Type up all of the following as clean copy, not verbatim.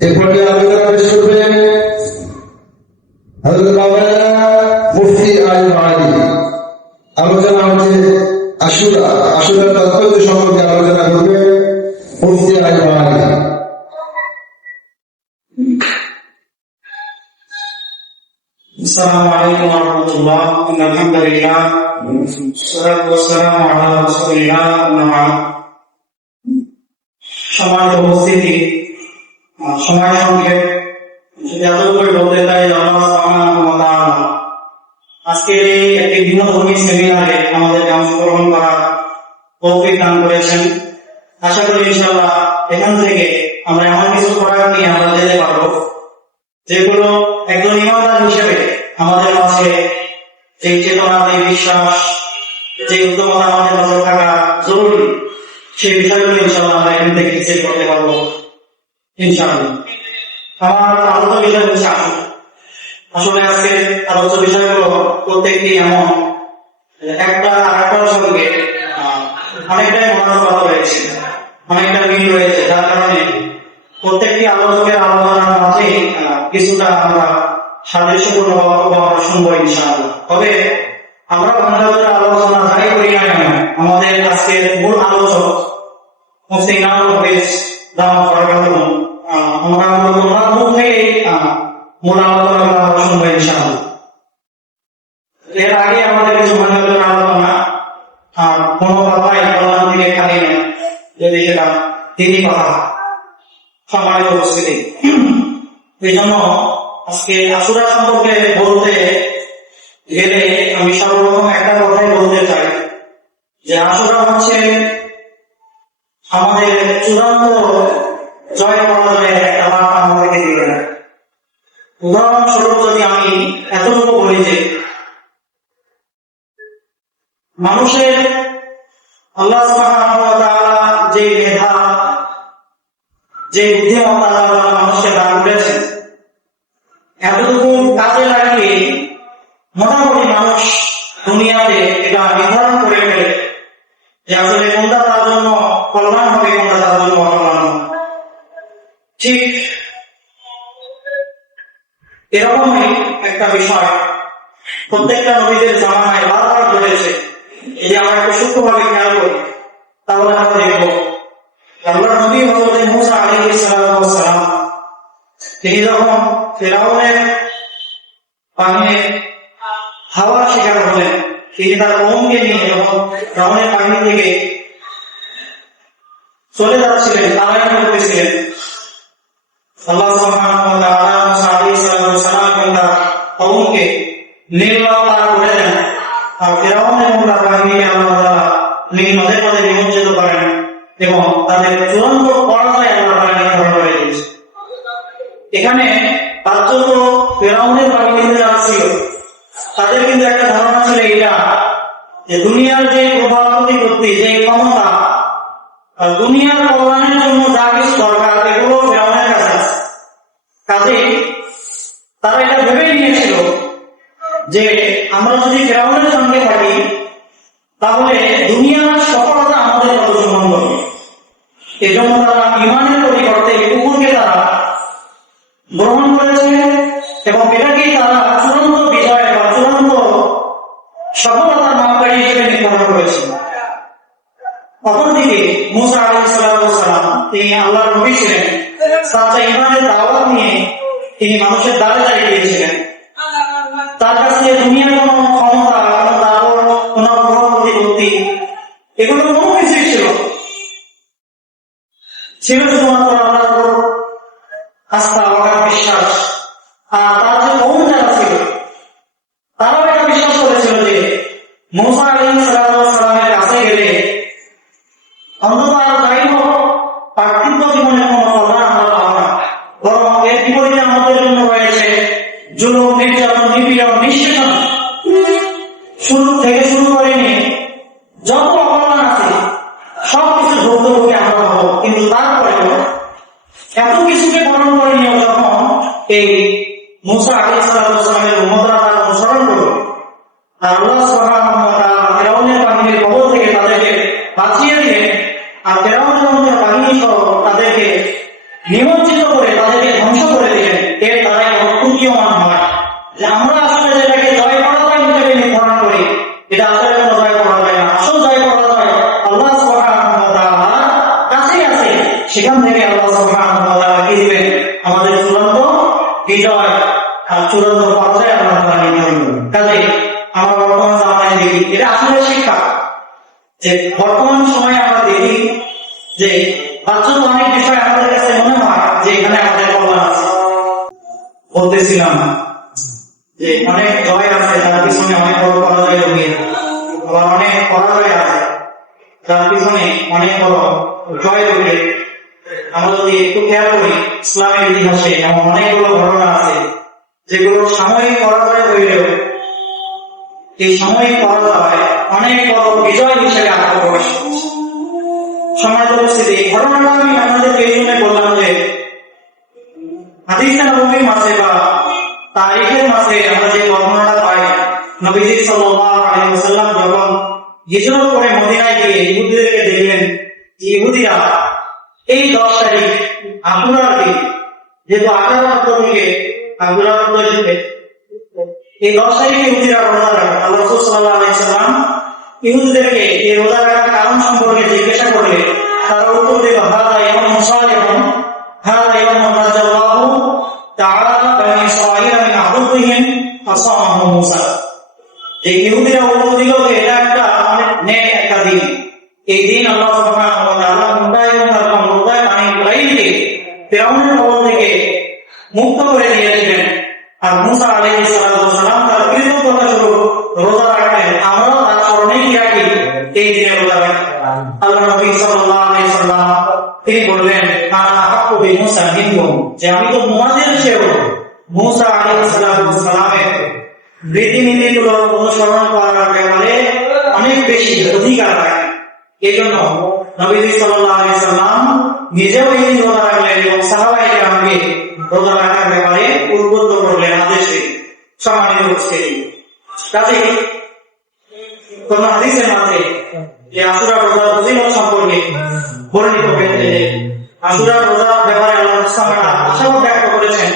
এরপরে আলোচনা পেশ করবেন হযরত মাওলানা মুফতি আল মাআলি। আলোচনা হচ্ছে আশুরার তাৎপর্য সম্পর্কে আলোচনা করবেন মুফতি আল মাআলি। السلام عليكم ورحمة الله. إن الحمد لله والصلاة والسلام على رسول الله. সম্মানিত উপস্থিতি, সময় সংক্ষেপ, যতটুকু বলতে চাই আল্লাহ সুবহানাহু ওয়া তাআলা আজকে একটি ভিন্নধর্মী সেমিনারে আমাদেরকে অংশগ্রহণ করার তৌফিক দান করেছেন। আশা করি ইনশাআল্লাহ এখান থেকে আমরা এমন কিছু করার নিয়ে আমরা যেতে পারবো যেগুলো একজন ইমানদার হিসেবে আমাদের মাঝে যে চেতনা, যে বিশ্বাস, যে উদ্যমতা আমাদের মাঝে থাকা জরুরি, সেই বিষয়গুলো ইনশাআল্লাহ আমরা এখান থেকে হিসেব করতে পারবো ইনশাআল্লাহ। আমার আলোচ্য বিষয় হচ্ছে আসলে আজকে আলোচ্য বিষয়গুলো প্রত্যেকটি এমন একটা আরেকটার সঙ্গে অনেকটাই মনোভাব রয়েছে, অনেকটা মিল রয়েছে, যার কারণে প্রত্যেকটি আলোচকের আলোচনার মাঝে কিছুটা আমরা সাদৃশ্যপূর্ণ বক্তব্য আমরা শুনবো ইনশাআল্লাহ। তবে আমরা বাংলাদেশের আলোচনা যাই করি না কেন, আমাদের আজকের মূল আলোচক মুফতি ইনামুল হক দাওয়াত বারাকাতুহু, আমরা ওনার মুখ থেকেই মূল আলোচনা আমরা শুনবো ইনশাআল্লাহ। এর আগে আমাদের কিছু বাংলাদেশের আলোচনা কোনো কথাই কল্যাণ থেকে খালি না, যদি সেটা তিনি কথা সম্মানিত উপস্থিতি। এই জন্য আজকে আশুরা সম্পর্কে বলতে গেলে আমি সর্বপ্রথম একটা কথাই বলতে চাই যে আশুরা হচ্ছে আমাদের চূড়ান্ত জয় পরাজয়ের একটা বার্তা আমাদেরকে দিবে না। উদাহরণস্বরূপ যদি আমি এতটুকু বলি যে মানুষের আল্লাহ সুবহানাহু ওয়া তাআলা যে মেধা, যে বুদ্ধিমত্তা মানুষকে দান করেছেন, এতটুকু কাজে লাগিয়ে মোটামুটি মানুষ দুনিয়াতে এটা নির্ধারণ করে ফেলে যে আসলে কোনটা তার জন্য কল্যাণ হবে, কোনটা তার জন্য অকল্যাণ হবে। ঠিক এরকমই একটা বিষয় প্রত্যেকটা নবীদের জামানায় বারবার ঘটেছে। এই যে আমরা একটু সূক্ষ্মভাবে খেয়াল করি তাহলে আমরা দেখব আল্লাহর নবী হযরত মূসা আলাইহিস সালাম তিনি যখন ফিরআউনের বাহিনী হাওয়ার শিকার হলেন, তিনি তার কওমকে নিয়ে যখন ফিরআউনের বাহিনী থেকে চলে যাচ্ছিলেন, তারাই করতেছিলেন, আল্লাহ সুবহানাহু ওয়া তাআলা মূসা আলাইহিস সালাম এবং তার কওমকে নির্বাক পার করে দেন। আর ফিরআউন এবং তার বাহিনীকে আল্লাহ তাআলা নদীর মধ্যে নিমজ্জিত করেন এবং তাদের চূড়ান্ত পরাজয় আল্লাহ তাআলা নির্ধারণ করে দিয়েছে। এখানে পাঁচজন ফিরআউনের বাহিনীতে যারা ছিল তাদের কিন্তু একটা ধারণা ছিল এটা যে দুনিয়ার যে প্রভাব প্রতিপত্তি, যে ক্ষমতা, দুনিয়ার কল্যাণের জন্য যা কিছু দরকার এগুলো ফিরআউনের কাছে আছে। কাজেই তারা এটা ভেবেই নিয়েছিল যে আমরা যদি ফিরআউনের সঙ্গে থাকি তাহলে দুনিয়ার সফলতা আমাদের অর্জন হবে। এই জন্য তারা ইমানের পরিবর্তে কুফরকে তারা গ্রহণ করেছে এবং এটাকেই তারা চূড়ান্ত বিজয় বা চূড়ান্ত সফলতার মাপকাঠি হিসেবে নির্ধারণ করেছে। অপরদিকে মূসা আলাইহিস সালাম তিনি আল্লাহর নবী ছিলেন, সাচ্চা ইমানের দাওয়াত নিয়ে তিনি মানুষের দ্বারে দ্বারে গিয়েছিলেন। তার কাছে দুনিয়ার কোনো ক্ষমতা, কোনো দাপট, কোনো প্রভাব প্রতিপত্তি এগুলো কোনো কিছুই ছিল শুধুমাত্র আল্লাহর উপর আস্থা, অগাধ বিশ্বাস। আর তার যে কওম যারা ছিল তারাও এটা বিশ্বাস করেছিল যে মূসা আলাইহিস সালামের কাছে গেলে অন্তত আর যাই হোক পার্থিব জীবনে কোনো কল্যাণ আমরা পাবো না, বরং এর বিপরীতে আমাদের জন্য রয়েছে জুলুম, নির্যাতন, নিপীড়ন, নিষ্পেষণ, শুরু থেকে শুরু করে নিয়ে যত অকল্যাণ আছে সবকিছু ভুক্তভোগী আমরা পাবো। কিন্তু তারপরেও এত কিছুকে বরণ করে নিয়ে যখন এই মূসা আলাইহিস সালামের উম্মতরা তার অনুসরণ করবে আর আল্লাহ সুবহানাহু ওয়া তাআলা ফিরআউনের বাহিনীর কবল থেকে তাদেরকে বাঁচিয়ে দিয়ে আর ফিরআউনের বাহিনী সহ তাদেরকে নিমজ্জিত করে তাদেরকে বলতেছিলাম যে অনেক জয় আছে তার পিছনে অনেক বড় পরাজয় রঙিয়ে, আবার অনেক পরাজয় আছে তার পিছনে অনেক বড় জয় রঙে। আমরা যদি একটু খেয়াল করি ইসলামের ইতিহাসে এমন অনেকগুলো ঘটনা আছে যেগুলো সাময়িক পরাজয় হইলেও এই সাময়িক পরাজয় অনেক বড় বিজয় হিসেবে আত্মপ্রকাশ করছে। সমাজ উপস্থিতি এই ঘটনাটা আমি আপনাদেরকে এই জন্য বললাম যে হাদিসে নববীর মাঝে বা তারিখের মাঝে আমরা যে ঘটনাটা পাই, নবীজি সাল্লাল্লাহু আলাইহি ওয়াসাল্লাম যখন হিজরত করে মদিনায় গিয়ে ইহুদিদেরকে দেখলেন যে ইহুদিরা এই 10 তারিখ আশুরার দিন, যেহেতু 18 থেকে আশুরার পর্যন্ত এই 10 তারিখে ইহুদিরা রোজা রাখে। আল্লাহ রাসূল সাল্লাল্লাহু আলাইহি ওয়াসাল্লাম ইহুদিদেরকে এই রোজা রাখার কারণ সম্পর্কে জিজ্ঞাসা করলে তারা উত্তর দিল, হাদা ইয়াউমুন মুসালিহুন, হাদা ইয়াউমুন রাজাল্লাহু তাআলা বানি ইসরাঈল মিন আদুবিহিম ফাসামাহু মুসা। এই ইহুদিরা উত্তর দিল যে এটা একটা অনেক নেক একটা দিন, এই দিন আল্লাহ সুবহানাহু ওয়া তাআলা মুসা এবং তার সম্প্রদায় বানি ইসরাঈলকে ফিরআউনের কবল থেকে মুক্ত করে দিয়েছিলেন। আর মুসা আলাইহিস সালাম তার কৃতজ্ঞতা স্বরূপ রোজা রাখলেন। আমরাও তার স্মরণেই কি রাখি? এই দিনে রোজা রাখি। আল্লাহ নবী সাল্লাল্লাহু আলাইহি সাল্লাম তিনি বললেন, আনা হাক্কু বিমুসা মিনকুম, যে আমি তো মুহাজির চেয়েও মুসা আলাইহিস সালামের রীতিনীতিগুলো অনুসরণ করার ব্যাপারে অনেক বেশি অধিকার রাখি। এই জন্য নবী সাল্লাল্লাহু আলাইহি সাল্লাম নিজেও এই রোজা রাখলেন এবং সাহাবায়ে কেরামকে রোজা রাখার ব্যাপারে উদ্বুদ্ধ করলেন, আদেশ দিলেন। সম্মানিত উপস্থিতি, কাজেই কোন হাদিসের মধ্যে যে আশুরা রোজার ফজিলত সম্পর্কে বর্ণিত হয়েছে যে আশুরা রোজার ব্যাপারে আল্লাহ সুবহানাহু আশাও ব্যক্ত করেছেন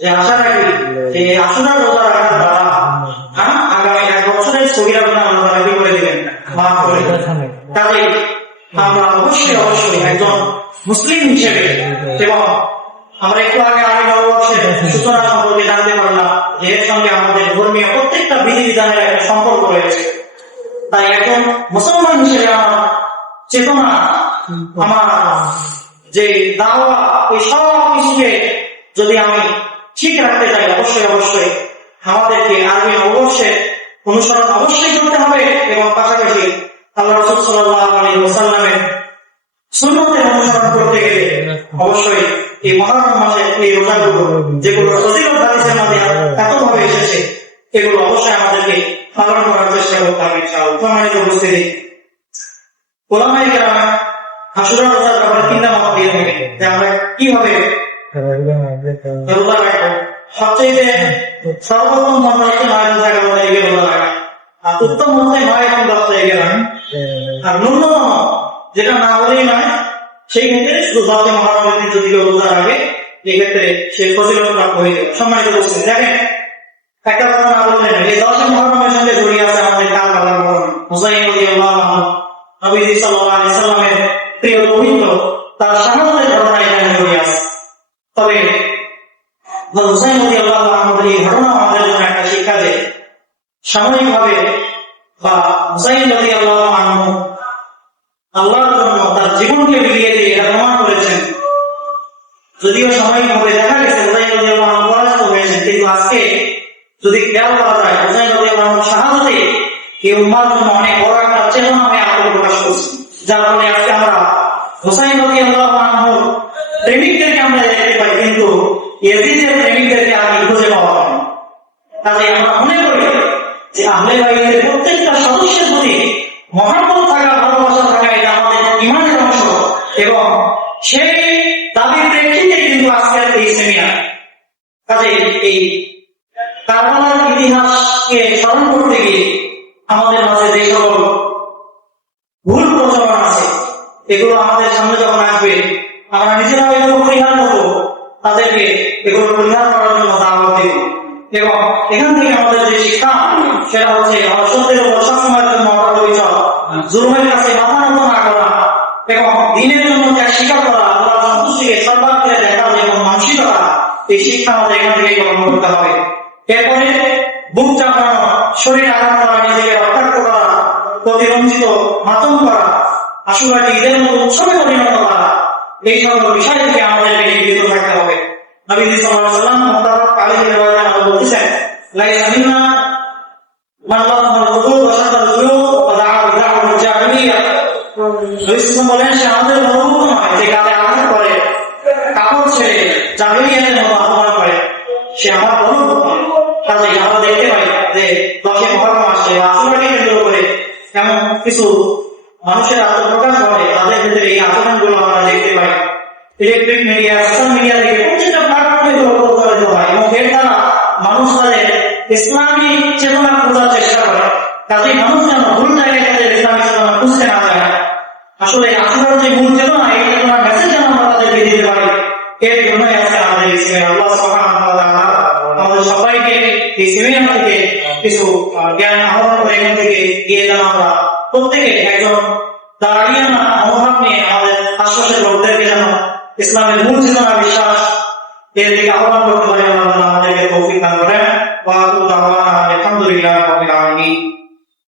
যে আশা রাখি যে আশুরা রোজা রাখার দ্বারা আগামী 1 বছরের সগীরা গুনাহ আল্লাহ তাআলা কি করে দিবেন? মাফ করে দিবেন। কাজেই আমরা অবশ্যই একজন মুসলিম হিসেবে, এবং আমরা একটু আগে আরবি নববর্ষের সূচনা সম্পর্কে জানতে পারলাম যে এর সঙ্গে আমাদের ধর্মীয় প্রত্যেকটা বিধিবিধানের একটা সম্পর্ক রয়েছে। তাই একজন মুসলমান হিসেবে আমার চেতনা, আমার যে দাওয়া, এই সব কিছুকে যদি আমি ঠিক রাখতে চাই অবশ্যই আমাদেরকে আরবি নববর্ষের অনুসরণ অবশ্যই করতে হবে, এবং পাশাপাশি আল্লাহ রাসূল সাল্লাল্লাহু আলাইহি ওয়াসাল্লামের সুন্নতের অনুসরণ করতে গেলে অবশ্যই এই মুহররম মাসে এই রোজাগুলো যেগুলো ফজিলত হাদিসের মধ্যে এতভাবে এসেছে এগুলো অবশ্যই আমাদেরকে পালন করার চেষ্টা করতে হবে ইনশাআল্লাহ। সম্মানিত উপস্থিতি, ওলামায়ে কেরাম আশুরা রোজার ব্যাপারে 3টা মত দিয়ে থাকে যে আমরা কিভাবে রোজা রাখবো। সবচেয়ে সর্বোত্তম মত হচ্ছে 9 রোজা 11 তারিখে রোজা রাখা, আর উত্তম হচ্ছে 9 এবং 10 তারিখে রাখা। আর ন্যূনতম যেটা না হলেই নয়, সেই ক্ষেত্রে শুধু 10 মুহররমের দিন যদি রোজা রাখে এক্ষেত্রে সে ফজিলত প্রাপ্ত হয়ে যাবে। সম্মানিত উপস্থিতি, দেখেন একটা কথা না বললে না, এই 10 মুহররমের সঙ্গে জড়িয়ে আছে আমাদের কারবালার ঘটনা। হুসাইন রাদিয়াল্লাহু আনহু, নবীজি সাল্লাল্লাহু আলাইহি সাল্লামের প্রিয় পবিত্র, তার শাহাদাতের ঘটনা এখানে জড়িয়ে আছে। তবে হুসাইন রাদিয়াল্লাহু আনহুর এই ঘটনা আমাদের জন্য একটা শিক্ষা দেয়। সাময়িকভাবে বা হুসাইন রাদিয়াল্লাহু আনহু আল্লাহর জন্য তার জীবনকে বিলিয়ে দিয়ে এটা প্রমাণ করেছেন। যদিও সাময়িকভাবে দেখা গেছে হুসাইন রাদিয়াল্লাহু আনহু পরাজিত হয়েছেন, কিন্তু আজকে যদি খেয়াল করা যায় হুসাইন রাদিয়াল্লাহু আনহুর শাহাদাতে এই উম্মার জন্য অনেক বড় একটা চেতনা হয়ে আত্মপ্রকাশ করছে, যার ফলে আজকে আমরা হুসাইন রাদিয়াল্লাহু আনহুর প্রেমিকদেরকে আমরা দেখতে পাই, কিন্তু ইয়াজিদের প্রেমিকদেরকে আমি খুঁজে পাওয়া যায়। কাজে আমরা মনে করি যে আহলে বাইতের প্রত্যেকটা সদস্যের প্রতি মহব্বত থাকা, ভালোবাসা থাকা এটা আমাদের ঈমানের অংশ, এবং সেই দাবির প্রেক্ষিতে কিন্তু আজকের এই সেমিনার। কাজে এই কারবালার ইতিহাসকে স্মরণ করতে গিয়ে আমাদের মাঝে যে সকল ভুল প্রচলন আছে এগুলো আমাদের সামনে যখন আসবে আমরা নিজেরা এগুলো পরিহার করবো, তাদেরকে এগুলো পরিহার করার জন্য দাওয়াত দেব। এবং এখান থেকে আমাদের যে শিক্ষা সেটা হচ্ছে অসত্যের উপর সবসময়ের জন্য অটল চলা, জুলুমের কাছে মাথা নত না করা, এবং দিনের জন্য যা স্বীকার করা, আল্লাহর সন্তুষ্টিকে সর্বাগ্রে দেখা এবং মানসিকতা, এই শিক্ষা আমাদের এখান থেকে গ্রহণ করতে হবে। এরপরে বুক চাপানো, শরীর আঘাত করা, নিজেকে রক্ষার্থ করা, প্রতিরঞ্জিত মাতম করা, আশুরাকে ঈদের মতো উৎসবে পরিণত করা, এই সকল বিষয় থেকে আমাদেরকে বিরত থাকতে হবে। নবী সাল্লাল্লাহু আলাইহি ওয়াসাল্লাম হাদিসে রিওয়ায়াতে আল্লাহ বলতেছেন লাইসা মিন্না মান লাহুল হুদুদ ওয়া শাদ্দাল জুয়ুব ওয়া দা'a বিদা'ওয়াতিল জাহিলিয়া। নবী সাল্লাল্লাহু বলেন সে আমাদের অনুভূত নয় যে কাজে আঘাত করে, কাপড় ছেড়ে জাহিলিয়াতের মতো আহ্বান করে, সে আমার অনুভূত নয়। কাজেই আমরা দেখতে পাই যে 10 মুহররম আসে বা আশুরাকে কেন্দ্র করে এমন কিছু মানুষের আত্মপ্রকাশ ঘটে, তাদের ভিতরে এই আচরণগুলো আমরা দেখতে পাই। ইলেকট্রিক মিডিয়া, সোশ্যাল মিডিয়া থেকে প্রত্যেকটা প্ল্যাটফর্মে এগুলো প্রচারিত হয় এবং এর দ্বারা মানুষ তাদের ইসলামী চেতনা খোঁজার চেষ্টা করে। কাজেই মানুষ যেন ভুল জায়গায় তাদের ইসলামী চেতনা খুঁজতে না যায়। আসলে আশুরার যে মূল চেতনা, এই চেতনার মেসেজ যেন আমরা তাদেরকে দিতে পারি, এর জন্যই আজকে আমাদের এই সেমিনার। আল্লাহ সুবহানাহু ওয়া তাআলা আমাদের সবাইকে এই সেমিনার থেকে কিছু জ্ঞান আহরণ করে এখান থেকে গিয়ে যেন আমরা প্রত্যেকে একজন দাঁড়িয়ানা মনোভাব নিয়ে আমাদের আশপাশের লোকদেরকে যেন ইসলামের মূল চেতনা বিশ্বাস এর দিকে আহ্বান করতে পারি। আল্লাহ আমাদেরকে তৌফিক দান করেন। ওয়া আখিরু দাওয়ানা আলহামদুলিল্লাহি রাব্বিল আলামিন।